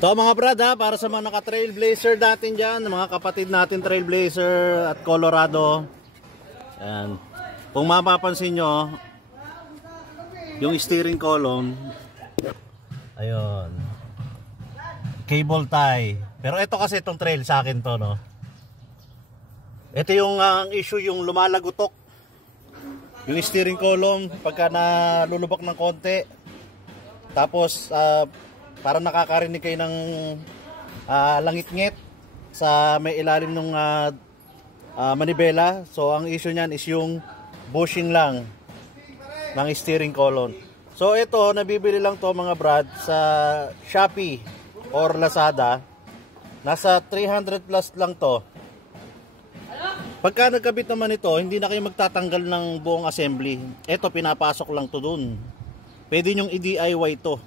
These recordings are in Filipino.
So mga brad ha, para sa mga naka-trailblazer natin dyan, mga kapatid natin trailblazer at Colorado. Ayan. Kung mapapansin nyo, yung steering column, ayun, cable tie. Pero ito kasi itong trail sa akin to, no. Ito yung ang issue, yung lumalagutok yung steering column pagka nalulubak ng konti. Tapos parang nakakarinig kayo ng langit-ngit sa may ilalim ng manibela. So ang issue niyan is yung bushing lang ng steering column. So ito, nabibili lang to mga brad sa Shopee or Lazada. Nasa 300 plus lang to. Pagka nagkabit naman ito, hindi na kayo magtatanggal ng buong assembly. Ito, pinapasok lang to dun. Pwede nyong i-DIY to.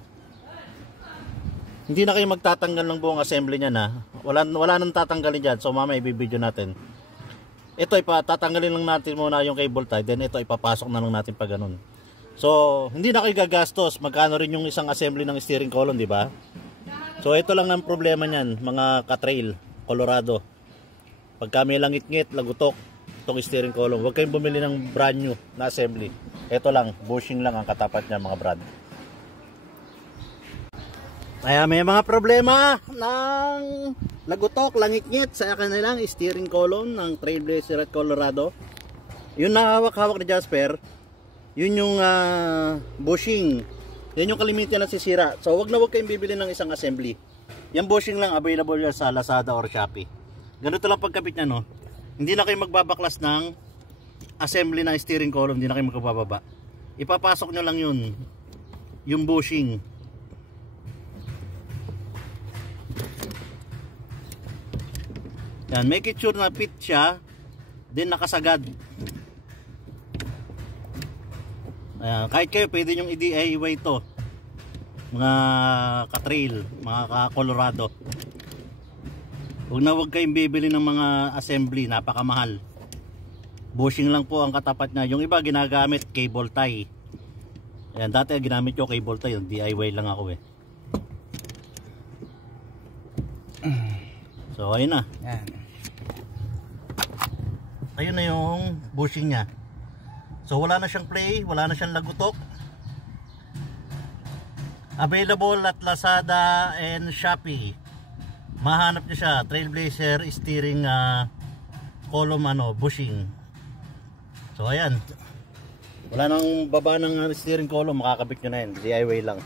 Hindi na kayo magtatanggal ng buong assembly niya na. Wala nang tatanggalin dyan. So mamaya i-video natin. Ito, tatanggalin lang natin muna yung cable tie. Then ito, ipapasok na lang natin pa ganun. So, hindi na kayo gagastos. Magkano rin yung isang assembly ng steering column, di ba? So ito lang ang problema niyan, mga ka-trail, Colorado. Pagka may langit-ngit, lagutok itong steering column, huwag kayong bumili ng brand new na assembly. Ito lang, bushing lang ang katapat niya mga brad. Kaya may mga problema ng lagutok, langit-ngit sa kanilang steering column ng Trailblazer at Colorado. Yun na hawak-hawak ni Jasper, yun yung bushing. Yan yung kalimitan na sisira. So wag kayong bibili ng isang assembly. Yung bushing lang available yan sa Lazada or Shopee. Ganito lang pagkapit niya, no. Hindi na kayo magbabaklas ng assembly na steering column, hindi na kayo magbababa. Ipapasok nyo lang yun, yung bushing. Yan, make it sure na fit siya, then nakasagad. Ayan, kahit kayo pwede nyong i-DIY to, mga ka-trail, mga ka-Colorado. Huwag kayong bibili ng mga assembly, napakamahal. Bushing lang po ang katapat niya. Yung iba ginagamit cable tie. Ayan, dati ginamit ko cable tie, yung DIY lang ako eh. So ayun na. Ayan. Ayun na yung bushing niya. So wala na siyang play, wala na siyang lagutok. Available at Lazada and Shopee. Mahanap niyo siya, Trailblazer steering column bushing. So ayan. Wala nang baba ng steering column, makakabit nyo na yan. DIY lang.